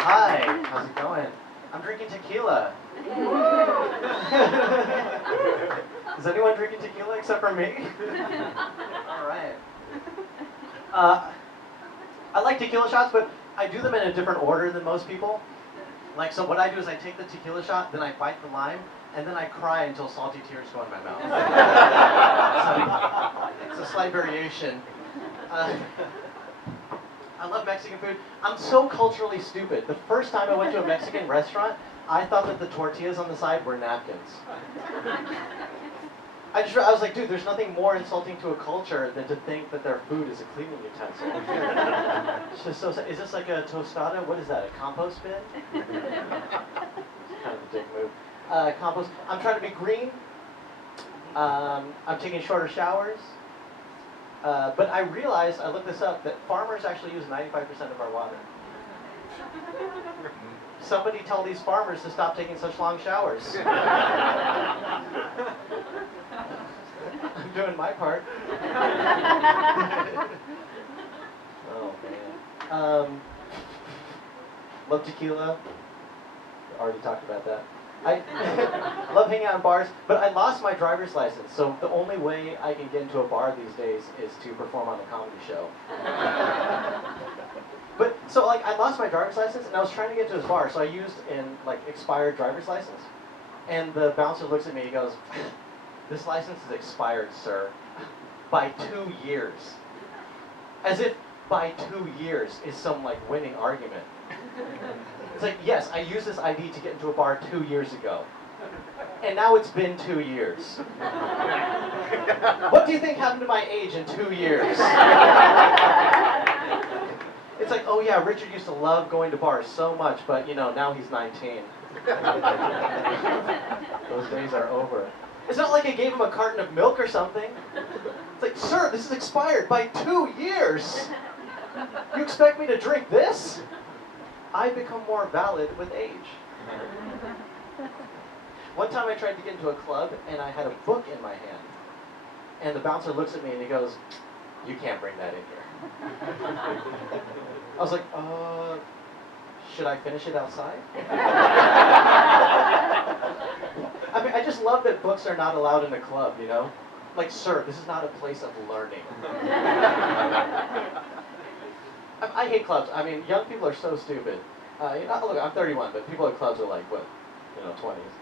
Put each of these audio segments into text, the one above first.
hi. How's it going? I'm drinking tequila. Is anyone drinking tequila except for me? All right. I like tequila shots, but I do them in a different order than most people. Like, so what I do is I take the tequila shot, then I bite the lime, and then I cry until salty tears go in my mouth. So, it's a slight variation. I love Mexican food. I'm so culturally stupid. The first time I went to a Mexican restaurant, I thought that the tortillas on the side were napkins. I was like, dude, there's nothing more insulting to a culture than to think that their food is a cleaning utensil. It's just so sad. Is this like a tostada? What is that, a compost bin? Kind of a dick move. Compost. I'm trying to be green. I'm taking shorter showers. But I realized, I looked this up, that farmers actually use 95% of our water. Somebody tell these farmers to stop taking such long showers. I'm doing my part. Oh, man. Love tequila. Already talked about that. I love hanging out in bars, but I lost my driver's license, so the only way I can get into a bar these days is to perform on a comedy show. But, so, like, I lost my driver's license, and I was trying to get to this bar, so I used an, like, expired driver's license. And the bouncer looks at me, he goes, "This license is expired, sir, by 2 years." As if by 2 years is some, like, winning argument. It's like, yes, I used this ID to get into a bar 2 years ago. And now it's been 2 years. What do you think happened to my age in 2 years? It's like, oh yeah, Richard used to love going to bars so much, but you know, now he's 19. Those days are over. It's not like I gave him a carton of milk or something. It's like, sir, this is expired by 2 years. You expect me to drink this? I become more valid with age. One time I tried to get into a club and I had a book in my hand. And the bouncer looks at me and he goes, "You can't bring that in here." I was like, should I finish it outside? I mean, I just love that books are not allowed in a club, you know? Like, sir, this is not a place of learning. I hate clubs. I mean, young people are so stupid. You know, look, I'm 31, but people at clubs are like, what, you know, 20s.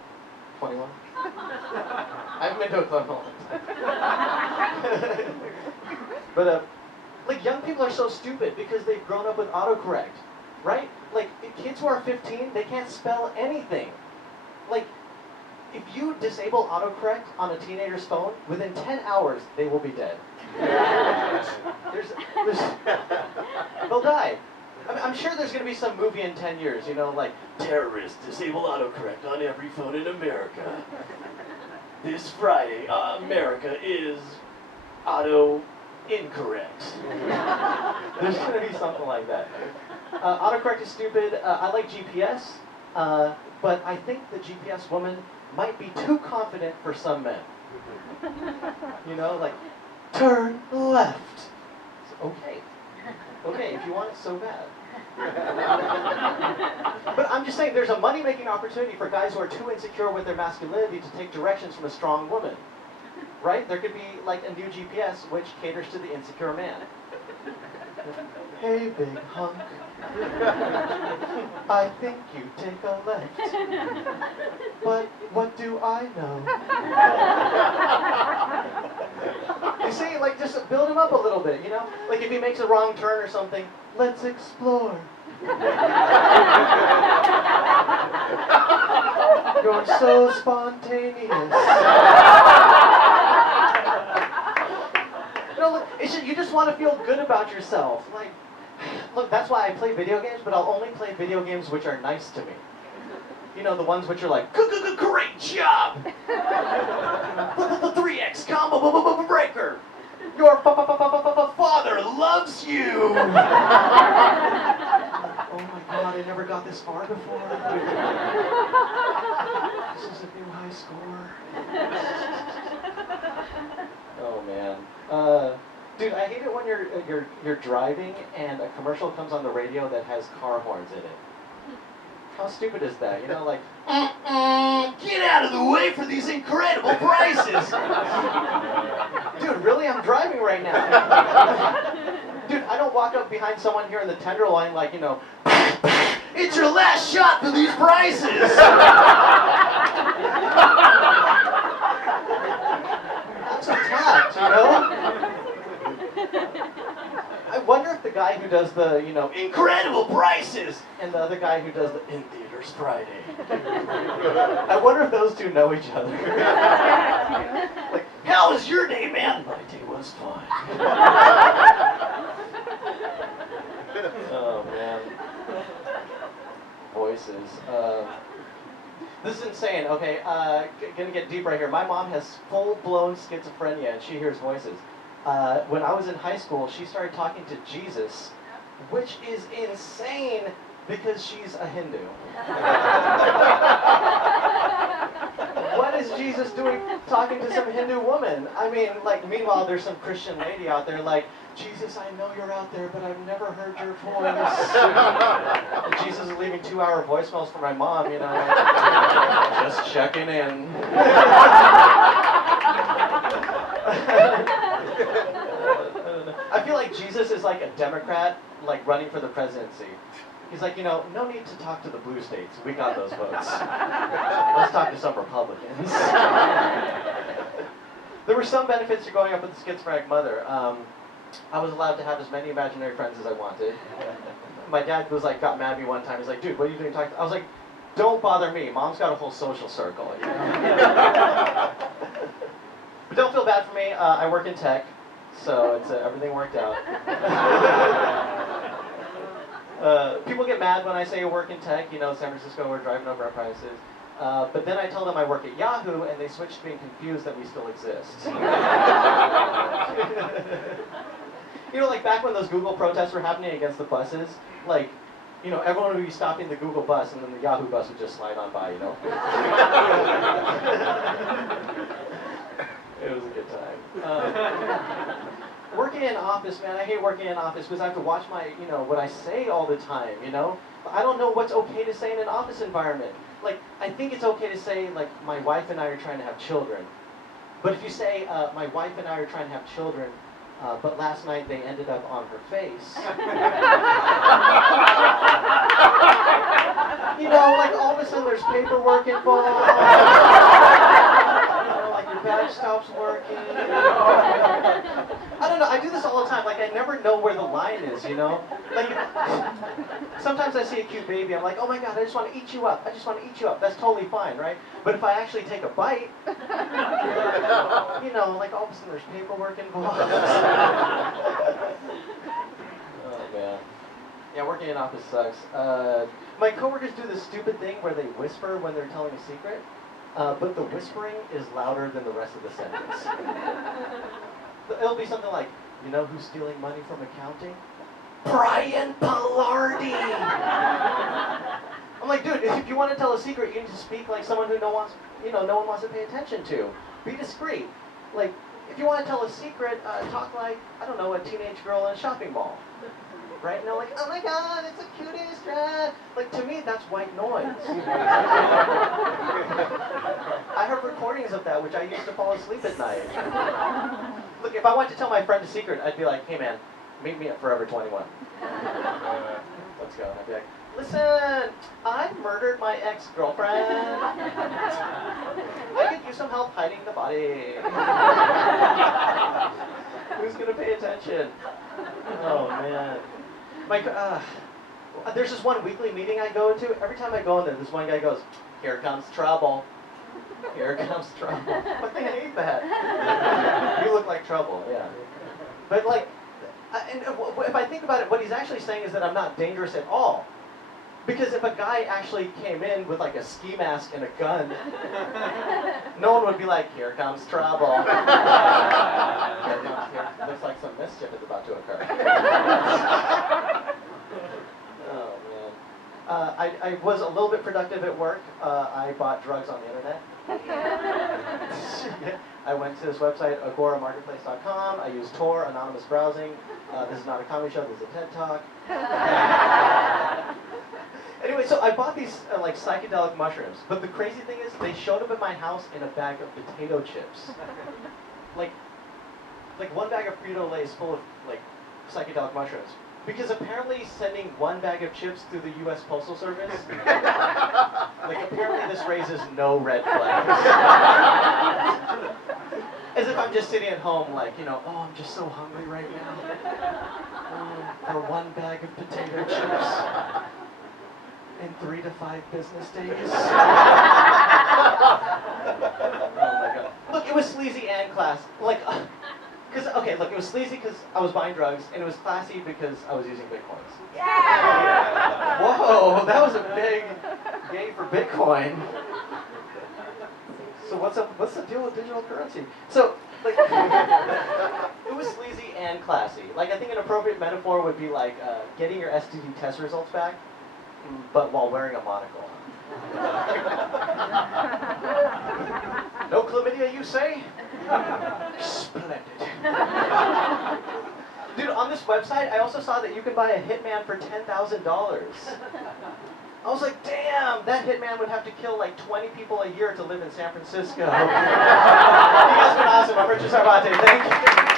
21? I haven't been to a club in a long time. But, like, young people are so stupid because they've grown up with autocorrect, right? Like, kids who are 15, they can't spell anything. Like, if you disable autocorrect on a teenager's phone, within 10 hours, they will be dead. They'll die. I mean, I'm sure there's going to be some movie in 10 years, you know, like, terrorists disable autocorrect on every phone in America. This Friday, America is auto-incorrect. There's going to be something like that. Autocorrect is stupid. I like GPS, but I think the GPS woman might be too confident for some men. You know, like, turn left. So, okay. Okay, if you want it so bad. But I'm just saying, there's a money-making opportunity for guys who are too insecure with their masculinity to take directions from a strong woman. Right? There could be, like, a new GPS which caters to the insecure man. Hey, big hunk. I think you take a left. But what do I know? You see, like, just build him up a little bit, you know? Like, if he makes a wrong turn or something, let's explore. You're so spontaneous. You know, look, you just want to feel good about yourself. Like, look, that's why I play video games, but I'll only play video games which are nice to me. You know, the ones which are like, great job! The 3X combo breaker! Your father loves you! Oh my god, I never got this far before. This is a new high score. Oh man. Dude, I hate it when you're driving and a commercial comes on the radio that has car horns in it. How stupid is that? You know, like, Get out of the way for these incredible prices! dude, really? I'm driving right now. Dude, I don't walk up behind someone here in the Tenderloin like, you know, It's your last shot for these prices! that's attacked, you know? I wonder if the guy who does the, you know, Incredible prices! and the other guy who does the in theaters Friday. I wonder if those two know each other. Like, How was your day, man? my day was fine. Oh man. Voices. This is insane. Okay, gonna get deep right here. My mom has full-blown schizophrenia, and she hears voices. When I was in high school, she started talking to Jesus, which is insane because she's a Hindu. What is Jesus doing talking to some Hindu woman? I mean, like, meanwhile, there's some Christian lady out there like, Jesus, I know you're out there, but I've never heard your voice. And Jesus is leaving 2-hour voicemails for my mom, you know, like, just checking in. I feel like Jesus is like a Democrat, like running for the presidency. He's like, you know, no need to talk to the blue states. We got those votes. Let's talk to some Republicans. There were some benefits to growing up with a schizophrenic mother. I was allowed to have as many imaginary friends as I wanted. My dad was like, got mad at me one time. He's like, dude, what are you doing talking to? I was like, don't bother me. Mom's got a whole social circle. You know? But don't feel bad for me. I work in tech, so it's everything worked out. People get mad when I say I work in tech. You know, San Francisco, we're driving over our prices. But then I tell them I work at Yahoo, and they switch to being confused that we still exist. You know, like back when those Google protests were happening against the buses, like, you know, everyone would be stopping the Google bus, and then the Yahoo bus would just slide on by, you know? It was a good time. Working in office, man, I hate working in office because I have to watch my, you know, what I say all the time, you know? I don't know what's okay to say in an office environment. Like, I think it's okay to say, like, my wife and I are trying to have children. But if you say, my wife and I are trying to have children, but last night they ended up on her face. You know, like, all of a sudden there's paperwork involved. You know, like, your badge stops working. I don't know, I do this all the time. Like, I never know where the line is, you know? Like, sometimes I see a cute baby, I'm like, oh my God, I just want to eat you up. I just want to eat you up. That's totally fine, right? But if I actually take a bite, you know, like, all of a sudden there's paperwork involved. Oh, man. Yeah, working in office sucks. My coworkers do this stupid thing where they whisper when they're telling a secret, but the whispering is louder than the rest of the sentence. It'll be something like, you know who's stealing money from accounting? Brian Pilardi! I'm like, dude, if you want to tell a secret, you need to speak like someone who no one wants to pay attention to. Be discreet. Like, if you want to tell a secret, talk like, I don't know, a teenage girl in a shopping mall. Right? And they're like, oh my God, it's the cutest dress. Like, to me, that's white noise. I have recordings of that, which I used to fall asleep at night. Look, if I wanted to tell my friend a secret, I'd be like, hey man, meet me at Forever 21. Let's go. And I'd be like, listen, I murdered my ex-girlfriend. I could use some help hiding the body. Who's gonna pay attention? Oh man. There's this one weekly meeting I go to. Every time I go in there, this one guy goes, here comes trouble. Here comes trouble. But I hate that. You look like trouble, yeah. But like, and if I think about it, what he's actually saying is that I'm not dangerous at all. Because if a guy actually came in with like a ski mask and a gun, no one would be like, here comes trouble. Looks like some mischief is about to occur. Oh man. I was a little bit productive at work. I bought drugs on the internet. I went to this website, agoramarketplace.com. I used Tor, anonymous browsing. This is not a comedy show, this is a TED Talk. Anyway, so I bought these like psychedelic mushrooms, but the crazy thing is they showed up at my house in a bag of potato chips. like, like one bag of Frito-Lay's full of like psychedelic mushrooms. Because apparently sending one bag of chips through the U.S. Postal Service, like apparently this raises no red flags. As if I'm just sitting at home like, oh, I'm just so hungry right now. For one bag of potato chips in 3 to 5 business days. Oh my god. Look, it was sleazy and class. Like, look, it was sleazy because I was buying drugs, and it was classy because I was using Bitcoins. Yeah! Whoa, that was a big yay for Bitcoin. So what's the deal with digital currency? So, like, it was sleazy and classy. Like, I think an appropriate metaphor would be like getting your STD test results back, but while wearing a monocle. No chlamydia, you say? Splendid. Dude, on this website, I also saw that you can buy a hitman for $10,000. I was like, damn, that hitman would have to kill like 20 people a year to live in San Francisco. You guys have been awesome. I'm Richard Sarvate. Thank you.